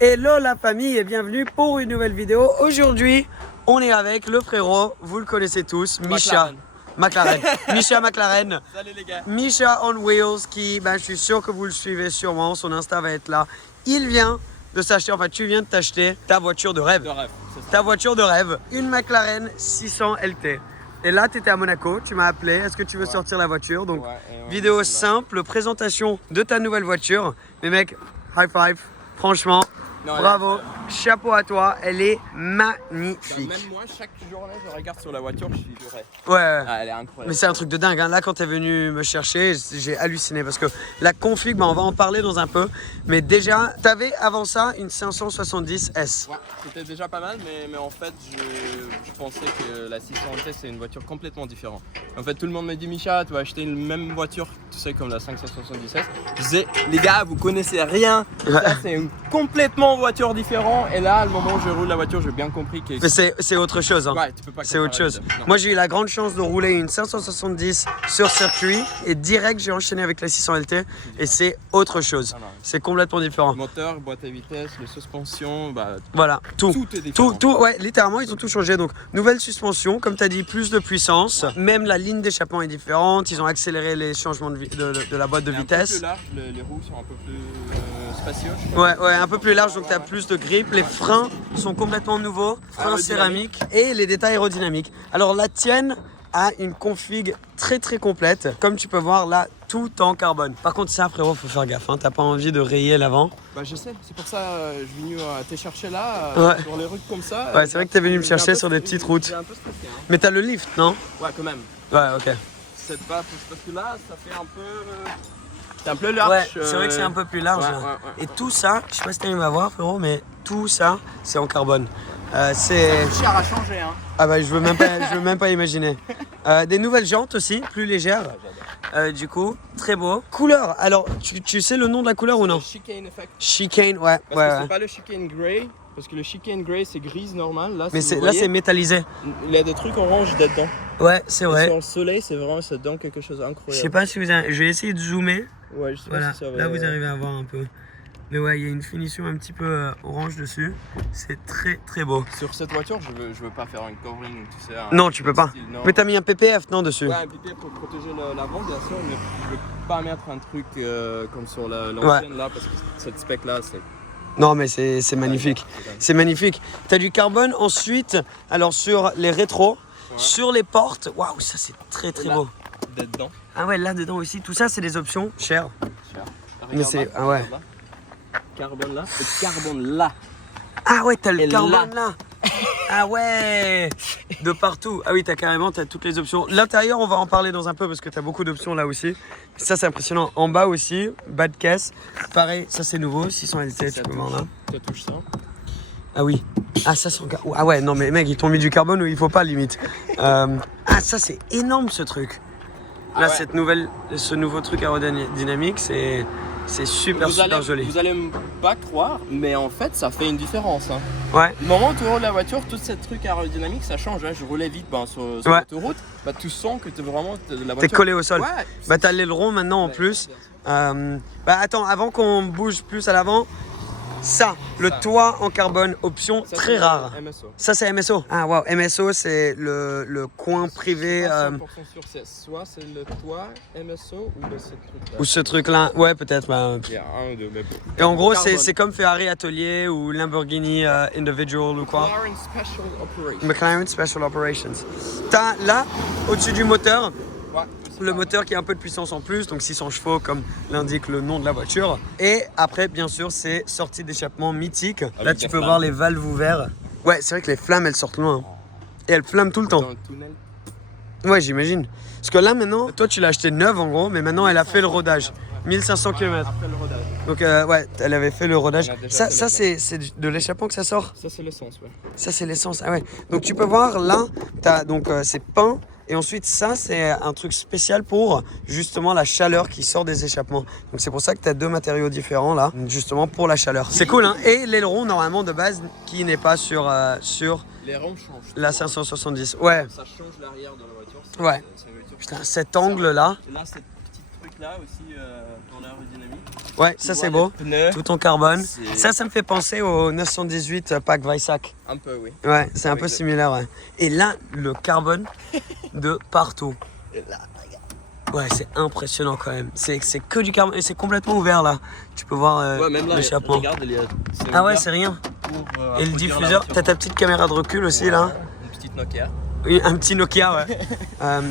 Hello la famille et bienvenue pour une nouvelle vidéo. Aujourd'hui, on est avec le frérot, vous le connaissez tous, Misha McLaren. Misha McLaren. Salut les gars. Misha on Wheels qui, je suis sûr que vous le suivez sûrement, son Insta va être là. Il vient de s'acheter, enfin tu viens de t'acheter ta voiture de rêve. Ta voiture de rêve, une McLaren 600 LT. Et là, tu étais à Monaco, tu m'as appelé, est-ce que tu veux sortir la voiture? Donc, vidéo simple, présentation de ta nouvelle voiture. Mais mec, high five, franchement. Bravo, chapeau à toi, elle est magnifique. Même moi, chaque journée, je regarde sur la voiture, je suis juré. Ouais, elle est incroyable. Mais c'est un truc de dingue. Hein. Là, quand tu es venu me chercher, j'ai halluciné parce que la config, on va en parler dans un peu. Mais déjà, tu avais avant ça une 570S. Ouais, c'était déjà pas mal, mais en fait, je pensais que la 600T, c'est une voiture complètement différente. En fait, tout le monde me dit, Misha, tu vas acheter une même voiture, tu sais, comme la 570S. Je disais, les gars, vous connaissez rien. Ça, c'est une complètement voiture différente. Et là, le moment où je roule la voiture, j'ai bien compris que. Mais c'est autre chose. Hein. Ouais, tu peux pas. C'est autre chose. Moi, j'ai eu la grande chance de rouler une 570 sur circuit et direct, j'ai enchaîné avec la 600 LT et c'est autre chose. C'est complètement différent. Le moteur, boîte à vitesse, les suspensions, voilà, tout est différent. Tout, ouais, littéralement, ils ont tout changé. Donc, nouvelle suspension, comme tu as dit, plus de puissance. Ouais. Même la ligne d'échappement est différente. Ils ont accéléré les changements de la boîte de vitesse. Un peu plus large, les roues sont un peu plus spacieuses. Ouais, un peu plus large, donc tu as plus de grip. Les freins sont complètement nouveaux, freins céramiques et les détails aérodynamiques. Alors, la tienne a une config très complète. Comme tu peux voir là, tout en carbone. Par contre, ça, frérot, faut faire gaffe. Hein. T'as pas envie de rayer l'avant. Je sais, c'est pour ça je suis venu te chercher là, sur les routes comme ça. Ouais, c'est vrai que t'es venu me chercher sur des petites routes. Un peu stressé, hein. Mais t'as le lift, non? Ouais, quand même. Ouais, ok. C'est pas parce que là, ça fait un peu. C'est un peu large. Ouais, c'est vrai que c'est un peu plus large. Ouais. Et tout ça, je sais pas si t'arrives à voir, frérot, mais tout ça, c'est en carbone. C'est cher à changer, hein. Je veux même pas imaginer. Des nouvelles jantes aussi, plus légères. Du coup, très beau. Couleur, alors tu sais le nom de la couleur ou non? Chicane Effect. Chicane, ouais. Parce que c'est pas le Chicane Grey, parce que le Chicane Grey c'est grise normal. Là, mais là c'est métallisé. Il y a des trucs orange dedans. Ouais, c'est vrai. Sur le soleil, c'est vraiment, ça donne quelque chose d'incroyable. Je sais pas si vous avez... Je vais essayer de zoomer. Ouais, je sais pas si ça va. Là vous arrivez à voir un peu. Mais ouais, il y a une finition un petit peu orange dessus. C'est très beau. Sur cette voiture, je veux pas faire un covering, tu sais. Non, tu peux pas. Style, non. Mais t'as mis un PPF, non, dessus? Ouais, un PPF pour protéger l'avant, bien sûr, mais je veux pas mettre un truc comme sur l'ancienne là, parce que cette spec là, c'est. Non, mais c'est magnifique. C'est magnifique. T'as du carbone ensuite, alors sur les rétros, sur les portes. Waouh, ça c'est très beau. Dedans. Ah ouais, là dedans aussi. Tout ça, c'est des options chères. Mais c'est. Ah ouais. Carbone là et carbone là. Ah ouais, t'as le carbone là. Ah ouais, de partout. Ah oui, t'as toutes les options. L'intérieur, on va en parler dans un peu parce que t'as beaucoup d'options là aussi. Ça, c'est impressionnant. En bas aussi, bas de caisse. Pareil, ça c'est nouveau, 600 LT, tu peux voir là. Ça touche ça. Ah oui. Ah ça, ah ouais, non mais mec, ils t'ont mis du carbone où il faut pas limite. Ah ça, c'est énorme ce truc. Là, ce nouveau truc aérodynamique, c'est super joli. Vous allez pas croire, mais en fait, ça fait une différence. Hein. Ouais. Le moment où tu roules la voiture, tout ce truc aérodynamique, ça change. Hein. Je roulais vite sur l'autoroute. Tu sens que la voiture. T'es collé au sol. Ouais. T'as l'aileron maintenant en plus. Attends, avant qu'on bouge plus à l'avant. Ça, le toit en carbone, option ça, très rare. MSO. Ça, c'est MSO. Ah, waouh, MSO, c'est le coin privé. Je suis pas 100% sûr, soit c'est le toit MSO ou ce truc-là. Ou ce truc-là, ouais, peut-être. Il y a un ou deux, mais bon. Et en gros, c'est comme Ferrari Atelier ou Lamborghini Individual ou quoi. McLaren Special Operations. T'as là, au-dessus du moteur. Le moteur qui a un peu de puissance en plus, donc 600 chevaux comme l'indique le nom de la voiture. Et après, bien sûr, c'est sortie d'échappement mythique. Là, tu peux voir les valves ouvertes. Ouais, c'est vrai que les flammes, elles sortent loin. Et elles flamment tout le temps. Dans le tunnel. Ouais, j'imagine. Parce que là, maintenant, toi, tu l'as acheté neuve en gros, mais maintenant, elle a fait le rodage. 1500 km. Après le rodage. Donc, ouais, elle avait fait le rodage. Ça c'est de l'échappement que ça sort? Ça, c'est l'essence, ouais. Ça, c'est l'essence, ah ouais. Donc, tu peux voir là, t'as donc c'est peint. Et ensuite, ça, c'est un truc spécial pour justement la chaleur qui sort des échappements. Donc, c'est pour ça que tu as deux matériaux différents là, justement pour la chaleur. C'est cool, hein. Et l'aileron, normalement, de base, qui n'est pas sur l'aileron change. La 570. Ouais. Ça change l'arrière de la voiture. Ouais. Putain, cet angle là. Et là, cette petite truc là aussi pour l'aérodynamique. Ouais, ça c'est beau. Pneus, Tout en carbone. c'est Ça me fait penser au 918 Pack Weissach. un peu, oui. Ouais, c'est un Avec peu le- similaire, ouais. Et là, le carbone de partout. Et là, regarde. Ouais, c'est impressionnant quand même. C'est que du carbone et c'est complètement ouvert là. Tu peux voir Ouais, même là, l'échappement. regarde, c'est Ah ouais, ouvert c'est rien. pour, Et le accoudire la diffuseur, voiture. t'as ta petite caméra de recul aussi Ouais, là. Une petite Nokia. Oui, un petit Nokia, ouais.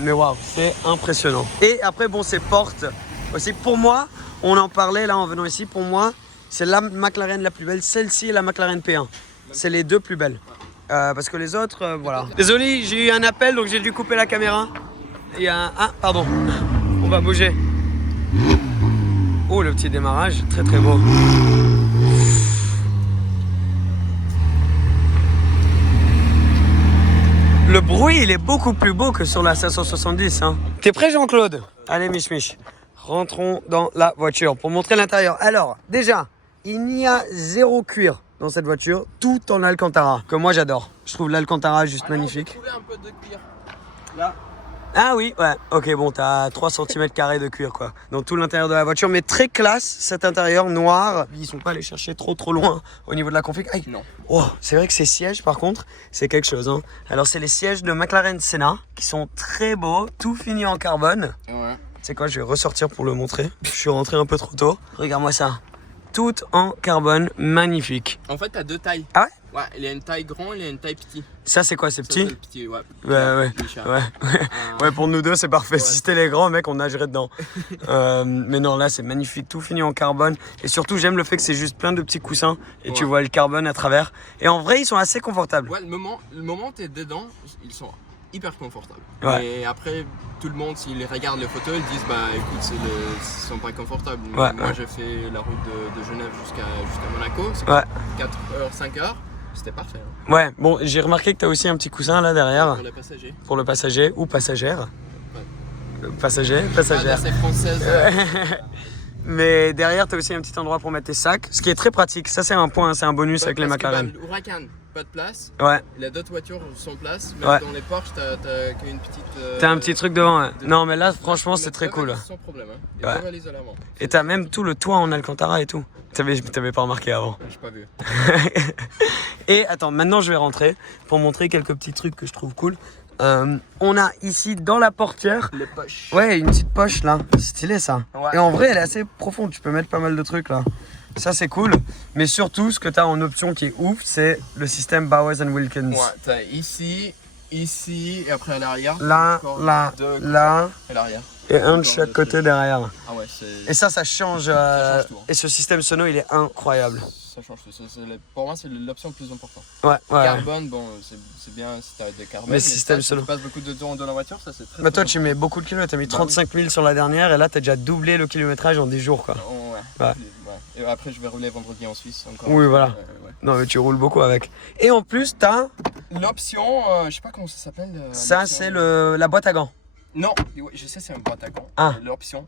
Mais waouh, c'est impressionnant. Et après, bon, ces portes aussi. Pour moi, on en parlait là en venant ici. Pour moi, c'est la McLaren la plus belle. Celle-ci et la McLaren P1. C'est les deux plus belles. Parce que les autres, voilà. Désolé, j'ai eu un appel donc j'ai dû couper la caméra. Il y a un... Ah, pardon. On va bouger. Oh, le petit démarrage, très très beau. Le bruit, il est beaucoup plus beau que sur la 570. Hein. T'es prêt, Jean-Claude? Allez, Mich Mich. Rentrons dans la voiture pour montrer l'intérieur. Alors, déjà, il n'y a zéro cuir dans cette voiture, tout en Alcantara, que moi j'adore. Je trouve l'Alcantara juste magnifique. On peut trouver un peu de cuir. Là. Ah oui, ouais. Ok, bon, t'as 3 cm carrés de cuir, quoi. Dans tout l'intérieur de la voiture, mais très classe, cet intérieur noir. Ils sont pas allés chercher trop loin au niveau de la config. Aïe. Non. Oh, c'est vrai que ces sièges, par contre, c'est quelque chose. Hein. Alors, c'est les sièges de McLaren Senna, qui sont très beaux, tout fini en carbone. Ouais. Tu sais quoi, je vais ressortir pour le montrer. Je suis rentré un peu trop tôt. Regarde-moi ça. Tout en carbone, magnifique. En fait, t'as deux tailles. Ah ouais? Ouais, il y a une taille grand et il y a une taille petit. Ça, c'est quoi, c'est Ça, petit? c'est le petit, ouais. Ouais. Micha. Ouais, pour nous deux, c'est parfait. Si c'était les grands, mec, on nagerait dedans. Mais non, là, c'est magnifique, tout fini en carbone. Et surtout, j'aime le fait que c'est juste plein de petits coussins et tu Ouais. vois le carbone à travers. Et en vrai, ils sont assez confortables. Ouais, le moment où t'es dedans, ils sont hyper confortables. Ouais. Et après, tout le monde, s'ils regardent les photos, ils disent bah écoute, ils sont pas confortables. Ouais, Moi, ouais. j'ai fait la route de Genève jusqu'à Monaco. C'est Ouais. 4 heures, 5 heures. C'était parfait. Hein. Ouais, bon, j'ai remarqué que tu as aussi un petit coussin là derrière Pour les passagers. pour le passager ou passagère. Passager, Ah, passagère. là, c'est française. Mais derrière, tu as aussi un petit endroit pour mettre tes sacs, ce qui est très pratique. Ça, c'est un point, c'est un bonus avec les McLaren. Huracan, pas de place. Ouais, Les d'autres voitures sont place. Mais Ouais. dans les Porsche, t'as qu'une petite. t'as un petit truc devant. Ouais. de- Non, mais là, franchement, Mais c'est très deux cool. valises sans problème. Hein. Et Ouais. deux valises à l'avant. Et t'as même tout le toit en Alcantara et tout. T'avais pas remarqué avant. J'ai pas vu. Et attends, maintenant je vais rentrer pour montrer quelques petits trucs que je trouve cool. On a ici dans la portière, Les poches. ouais, une petite poche là, stylé ça. Ouais. Et en vrai, elle est assez profonde, tu peux mettre pas mal de trucs là. Ça c'est cool, mais surtout ce que tu as en option qui est ouf, c'est le système Bowers & Wilkins. Ouais, t'as ici, et après à l'arrière. Là, encore là, deux là, à l'arrière. et un de Encore chaque deux côté trucs. derrière. Ah ouais, Et ça change. Ça change tout, hein. Et ce système sono, il est incroyable. ça change tout. Pour moi, c'est l'option plus importante. Ouais. Carbone, bon, c'est bien si t'as des carbone. Mais système ça, solo. Si tu passes beaucoup de temps dans la voiture, ça c'est très. Bah toi, très tu mets beaucoup de kilomètres, t'as mis Bah oui. 35 000 sur la dernière, et là, t'as déjà doublé le kilométrage en 10 jours quoi. important. Ouais. Et après, je vais rouler vendredi en Suisse encore. Oui, voilà. Ouais. Non, mais tu roules beaucoup avec. Et en plus, t'as. L'option, je sais pas comment ça s'appelle. Ça, l'option- c'est la boîte à gants. Non, oui, je sais, c'est un boîte à gants. Ah. L'option.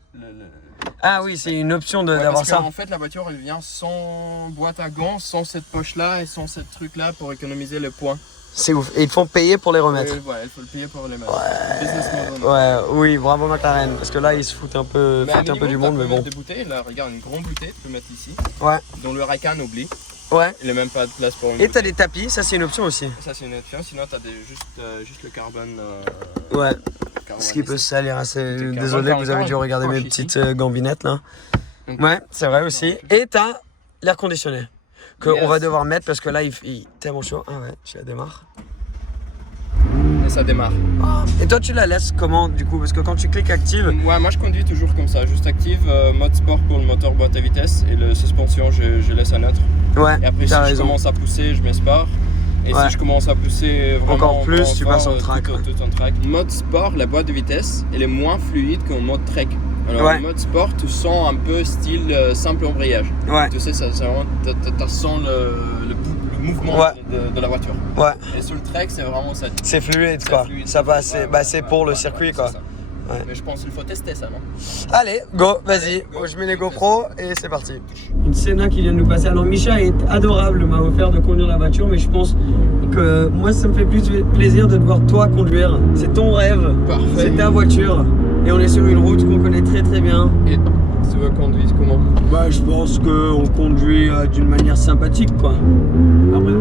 Ah oui, c'est une option Ouais, d'avoir parce ça. qu'en fait, la voiture, elle vient sans boîte à gants, sans cette poche-là et sans ce truc-là pour économiser les points. C'est ouf. Et ils te font payer pour les remettre. Ouais, il faut le payer pour les mettre. Business model. Ouais, oui, bravo McLaren. Parce que là, ils se foutent un peu, Mais à foutent un peu du minimum, monde, mais tu peux bon. mettre des bouteilles, là, regarde, une grande bouteille, tu peux mettre ici. Ouais, Dans le Huracan, oublie. ouais. Il n'y a même pas de place pour une Et t'as des tapis, ça, c'est une option aussi. Ça, c'est une option, sinon, tu as juste le carbone. Ouais. carbone Ce qui peut ici. se salir assez. carbone, Désolé, vous avez dû encore regarder mes ici. petites gambinettes là. Donc, Ouais, c'est vrai aussi. Et t'as l'air conditionné. Qu'on Yes. va devoir mettre parce que là, il est tellement chaud. Ah ouais, tu la démarres. Et ça démarre. Et toi, tu la laisses comment du coup? Parce que quand tu cliques active, Ouais, moi je conduis toujours comme ça, juste active, mode sport pour le moteur boîte à vitesse et le suspension je laisse à neutre. ouais, Et après si t'as je raison. commence à pousser, je mets sport. Et Ouais. si je commence à pousser vraiment Encore plus, tu fort, passes en track, Tout, ouais. tout en track. Mode sport, la boîte de vitesse, elle est moins fluide qu'en mode trek. Alors Ouais. en mode sport, tu sens un peu style simple embrayage. Ouais, Tu sais, ça vraiment, tu sens le mouvement Ouais. de la voiture. ouais. Et sur le trek, c'est vraiment ça. C'est fluide C'est quoi. fluide. Ça passe, Ouais, bah, ouais, c'est ouais, pour le ouais, circuit ouais, quoi. c'est ça. Ouais. Mais je pense qu'il faut tester ça, non? Allez, go, vas-y. Go. Je mets les GoPros et c'est parti. Une Senna qui vient de nous passer. Alors Micha est adorable, m'a offert de conduire la voiture, mais je pense que moi ça me fait plus plaisir de te voir toi conduire. C'est ton rêve, Parfait. c'est ta voiture et on est sur une route qu'on connaît très très bien. Et tu veux conduire comment? Bah je pense qu'on conduit d'une manière sympathique quoi. Après.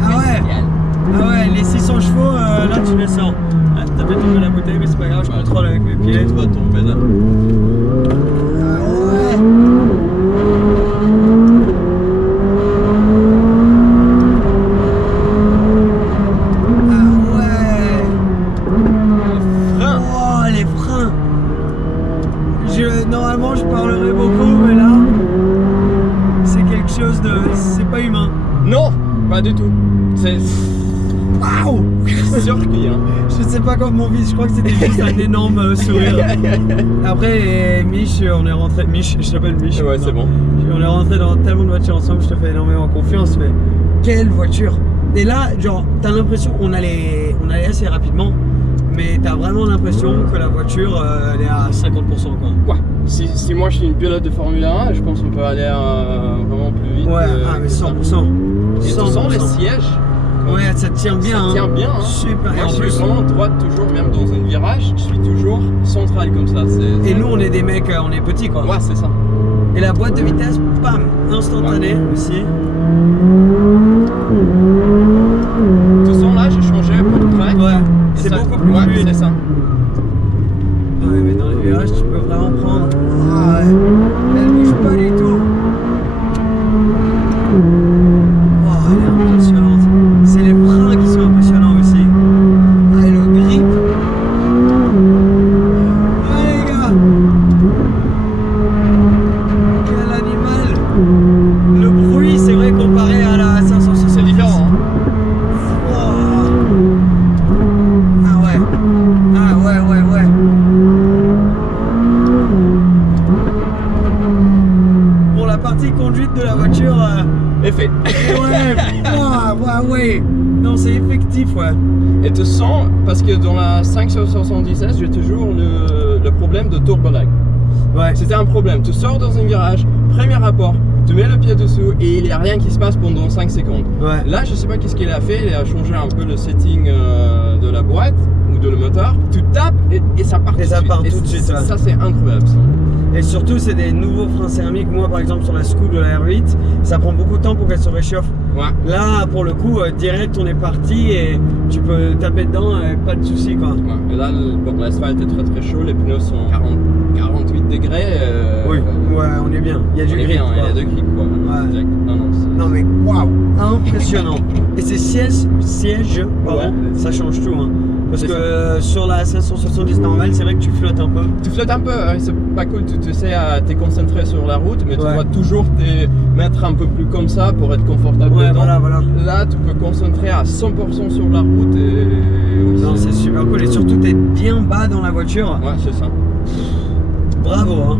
Ah ouais, les 600 chevaux, là tu les sens. Ah, t'as fait tomber la bouteille, mais c'est pas grave, je contrôle avec mes pieds. Tu vas tomber là. Ah ouais. Ah ouais. Frein. Oh, les freins. Normalement, je parlerai beaucoup, mais là, c'est quelque chose de... C'est pas humain. Non, pas du tout. C'est Waouh. sûr qu'il y a. Je sais pas comment vise, je crois que c'était juste un énorme sourire. Après, Mich, on est rentré. Mich, je t'appelle Mich. Ouais, c'est bon. On est rentré dans tellement de voitures ensemble, je te fais énormément confiance, mais quelle voiture! Et là, genre, t'as l'impression, on allait assez rapidement, mais t'as vraiment l'impression que la voiture, elle est à 50% quoi. Ouais. Si moi je suis une pilote de Formule 1, je pense qu'on peut aller vraiment plus vite. Ouais, ah, mais 100%. Et tu sens les sièges. Ouais, ça tient bien. Ça tient bien. Hein. Super. Moi, Et en je suis plus, vraiment droite toujours, même dans un virage, je suis toujours central comme ça. et nous, on est des mecs, on est petits quoi. Ouais, c'est ça. Et la boîte de vitesse, bam, instantanée aussi. Tu sens là, j'ai changé pour le track. Ouais, Et c'est ça- beaucoup plus Ouais, fluide. c'est ça. Ouais, mais dans les virages, tu peux vraiment prendre. Ah ouais, elle bouge pas du tout. Oh, elle est impressionnante. C'est les freins qui sont impressionnants aussi. Ah, et le grip. Ah, les gars. Quel animal. Le bruit, c'est vrai, comparé à la 570. C'est différent. Hein. Ah ouais. Ah ouais. Pour la partie conduite de la voiture, Effet. ouais. Non, c'est effectif, ouais. Et tu sens, parce que dans la 577, j'ai toujours le problème de turbo lag. Ouais. C'était un problème. Tu sors dans un virage, premier rapport, tu mets le pied dessous et il n'y a rien qui se passe pendant 5 secondes. Ouais. Là, je sais pas qu'est-ce qu'il a fait, il a changé un peu le setting de la boîte ou de le moteur. Tu tapes et ça part Et tout ça de suite. part tout de suite, Ça, ouais. ça, c'est incroyable. Ça. Et surtout, c'est des nouveaux freins céramiques. Moi, par exemple, sur la Scoot de la R8, ça prend beaucoup de temps pour qu'elle se réchauffe. Ouais. Là, pour le coup, direct, on est parti et tu peux taper dedans, pas de soucis, quoi. Ouais. Et là, l'asphalte est très très chaud, les pneus sont 48 degrés. Oui, ouais, on est bien. Il y a du grip, bien, quoi. il y a de grip, quoi. Ouais. Direct. Non mais waouh, impressionnant. Et ces sièges, pardon, Ouais. ça change tout, hein. Parce C'est que sur la 570 normale, c'est vrai que tu flottes un peu. Tu flottes un peu, hein, c'est pas cool, tu sais à te concentrer sur la route, mais tu Ouais. dois toujours te mettre un peu plus comme ça pour être confortable Ouais, dedans. voilà. Là, tu peux concentrer à 100% sur la route et... oui, Non, c'est super cool. Et surtout, t'es bien bas dans la voiture. Ouais, c'est ça. Bravo, hein.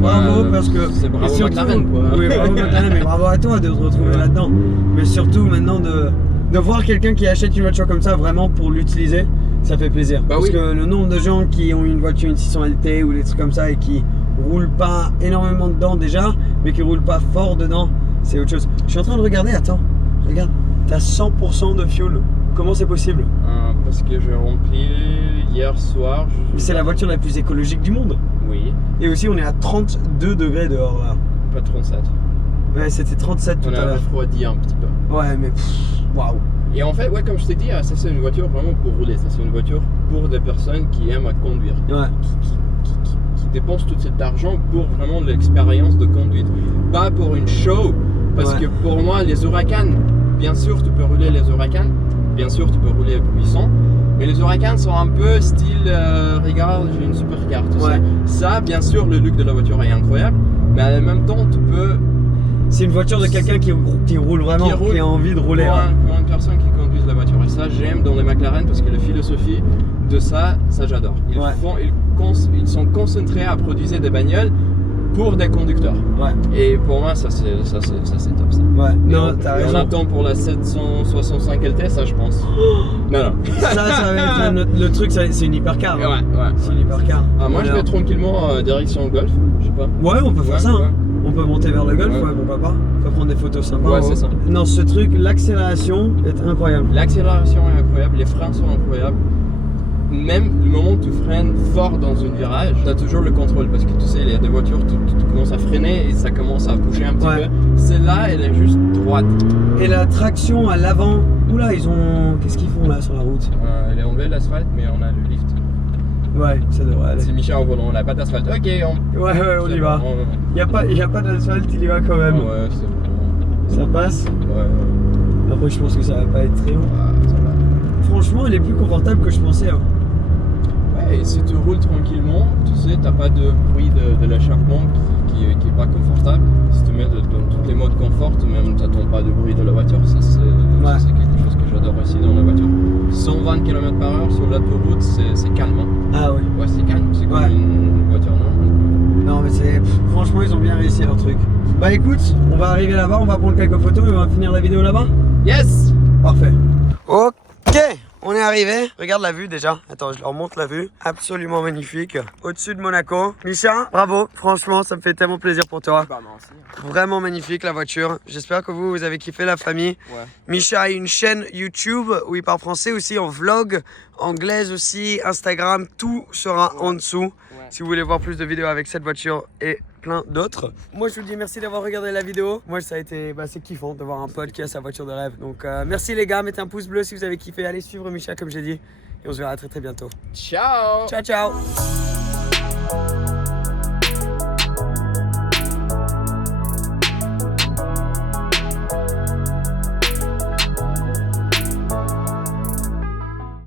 Bravo, Ouais, parce que. c'est bravo et surtout- McLaren, quoi. Oui, bravo McLaren, mais bravo à toi de te retrouver Ouais. là-dedans. Mais surtout, maintenant, de voir quelqu'un qui achète une voiture comme ça vraiment pour l'utiliser, ça fait plaisir. Bah Parce oui. que le nombre de gens qui ont une voiture, une 600 LT ou des trucs comme ça et qui roulent pas énormément dedans déjà, mais qui roulent pas fort dedans, c'est autre chose. Je suis en train de regarder, attends, regarde, t'as 100% de fuel. Comment c'est possible? Parce que j'ai rempli hier soir. C'est la voiture la plus écologique du monde. Oui, Et aussi, on est à 32 degrés dehors là. pas 37. Ouais, c'était 37 tout On à a l'heure. refroidi un petit peu. Ouais, mais waouh. Et en fait, ouais, comme je t'ai dit, ça c'est une voiture vraiment pour rouler. Ça c'est une voiture pour des personnes qui aiment conduire. Ouais. Qui dépensent tout cet argent pour vraiment l'expérience de conduite. Pas pour une show. Parce Ouais. que pour moi, les Huracan, bien sûr, tu peux rouler les Huracan. Bien sûr, tu peux rouler puissant. Mais les Huracan sont un peu style, regarde, j'ai une supercar, tu Ouais. sais. Ça, bien sûr, le look de la voiture est incroyable. Mais en même temps, tu peux. C'est une voiture de quelqu'un qui roule vraiment, qui a envie de rouler. hein. Pour une personne qui conduit la voiture. Et ça, j'aime dans les McLaren parce que la philosophie de ça j'adore. Ouais. Ils sont concentrés à produire des bagnoles pour des conducteurs. Ouais. Et pour moi, ça c'est top ça. Ouais. Non, Et t'as on raison. attend pour la 765 LT, ça je pense. Non. Ça va être le truc, c'est une hypercar. Ouais, hein. ouais. C'est une hypercar. Ah, moi je vais tranquillement direction golf, je sais pas. Ouais, on peut faire ça. Ouais. Hein. On peut monter vers le golf, Ouais. ouais, pourquoi pas. On peut prendre des photos sympas. Ouais, hein. c'est ça. Non, ce truc, l'accélération est incroyable. L'accélération est incroyable, les freins sont incroyables. Même le moment où tu freines fort dans un virage, tu as toujours le contrôle parce que tu sais, il y a des voitures, tu commences à freiner et ça commence à bouger un petit Ouais. peu. Celle-là, elle est juste droite. Et la traction à l'avant, oula, ils ont. Qu'est-ce qu'ils font là sur la route? Elle est enlevée l'asphalte, mais on a le lift. Ouais, ça devrait aller. C'est Micha au volant, on n'a pas d'asphalte. Ok, Ouais, on y va. On... Y a pas d'asphalte, il y va quand même. Ouais, c'est bon. Ça passe. Ouais, Après, je pense que ça va pas être très haut. ça va. Franchement, il est plus confortable que je pensais. Hein. Ouais, et si tu roules tranquillement, tu sais, t'as pas de bruit de l'échappement qui est pas confortable. Si tu mets dans tous les modes confort, même t'attends pas de bruit de la voiture, ça c'est quelque chose que j'adore aussi dans la voiture. 120 km/h sur l'autoroute, c'est calme. Hein. Ah oui. Ouais, c'est calme, c'est comme Ouais. une voiture normale. Non, mais franchement, ils ont bien réussi leur truc. Bah écoute, on va arriver là-bas, on va prendre quelques photos et on va finir la vidéo là-bas. Yes! Parfait. Ok, on est arrivé. Regarde la vue déjà. Attends, je leur montre la vue. Absolument magnifique. Au-dessus de Monaco. Micha, bravo. Franchement, ça me fait tellement plaisir pour toi. Bah, moi aussi. Vraiment magnifique la voiture. J'espère que vous avez kiffé la famille. Ouais. Micha a une chaîne YouTube où il parle français aussi, en vlog, anglaise aussi, Instagram. Tout sera en dessous. Ouais. Si vous voulez voir plus de vidéos avec cette voiture et plein d'autres. Moi, je vous dis merci d'avoir regardé la vidéo. Moi, ça a été, c'est kiffant de voir un pote qui a sa voiture de rêve. Donc, merci les gars. Mettez un pouce bleu si vous avez kiffé. Allez suivre Micha comme j'ai dit. Et on se verra très très bientôt. Ciao! Ciao, ciao!